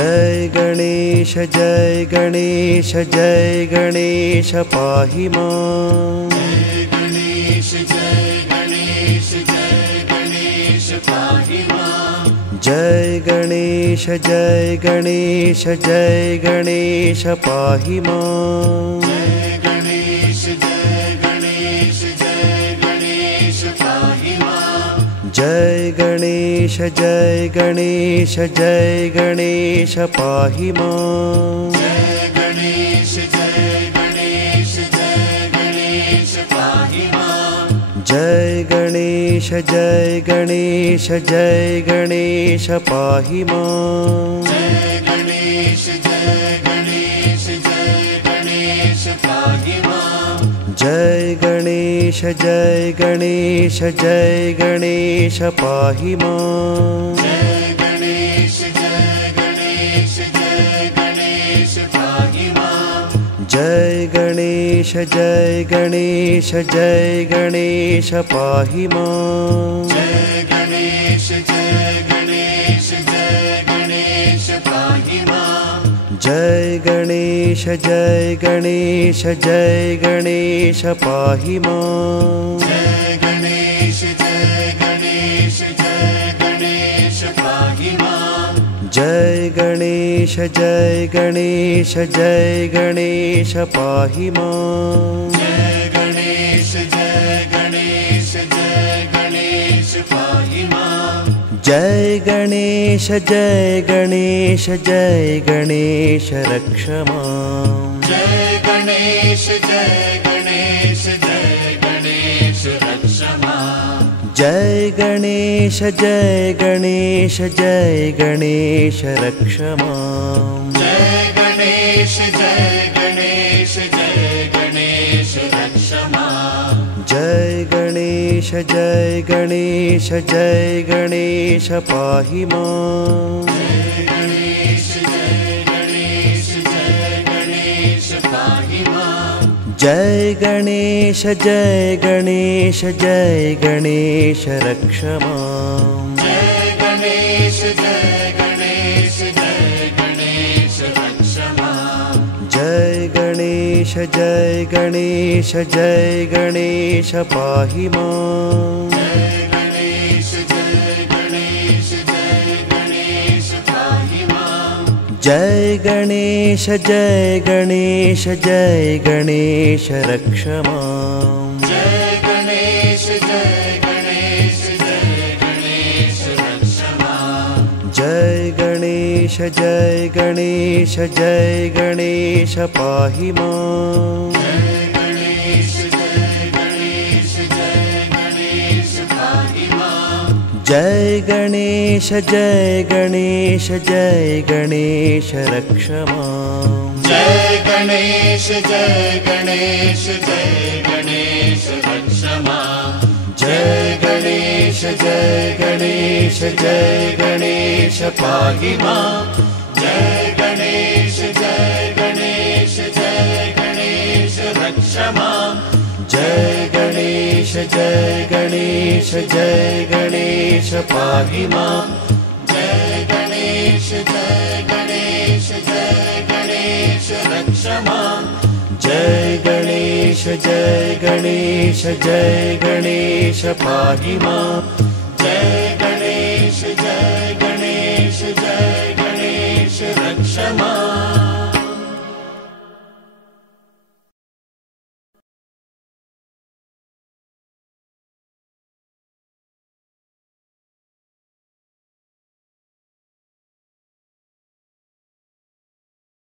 जय गणेश जय गणेश जय गणेश पाहि मां। जय गणेश जय गणेश जय गणेश पाहि मां। जय गणेश जय गणेश जय गणेश पाहि मां। जय गणेश जय गणेश जय गणेश पाहि मां। जय गणेश जय गणेश जय गणेश पाहि मां। जय गणेश जय गणेश जय गणेश पाहि मां। जय गणेश जय गणेश जय गणेश पाहि मां। जय गणेश जय गणेश जय गणेश पाहि मां। जय गणेश जय गणेश जय गणेश पाहि मां। जय गणेश जय गणेश जय गणेश पाहि मां। जय गणेश जय गणेश जय गणेश पाहि मां। जय गणेश जय गणेश जय गणेश पाहि मां। जय गणेश जय गणेश जय गणेश पाहि मां। जय गणेश जय गणेश जय गणेश पाहि मां। जय गणेश जय गणेश जय गणेश पाहि मां। जय गणेश जय गणेश जय गणेश पाहि मां। जय गणेश जय गणेश जय गणेश रक्ष मां। जय गणेश जय गणेश जय गणेश रक्ष मां। जय गणेश जय गणेश जय गणेश रक्ष मां। जय गणेश जय गणेश जय गणेश रक्ष मां। जय गणेश जय गणेश जय गणेश पाहि मां। जय गणेश जय गणेश जय गणेश पाहि मां। जय गणेश जय गणेश जय गणेश रक्ष मां। जय गणेश जय गणेश जय गणेश रक्ष मां। जय गणेश जय गणेश जय गणेश पाहि मां। जय गणेश जय गणेश जय गणेश पाहि मां। जय गणेश जय गणेश जय गणेश रक्ष मां। जय गणेश जय गणेश जय गणेश रक्ष मां। जय गणेश जय गणेश जय गणेश पाहि मां। जय गणेश जय गणेश जय गणेश पाहि मां। जय गणेश जय गणेश जय गणेश रक्ष मां। जय गणेश जय गणेश जय गणेश रक्ष मां। जय गणेश जय गणेश जय गणेश पाहि मां। जय गणेश जय गणेश जय गणेश रक्ष मां। जय गणेश जय गणेश जय गणेश पाहि मां। जय गणेश जय गणेश जय गणेश रक्ष मां। जय गणेश जय गणेश जय गणेश पाहि मां।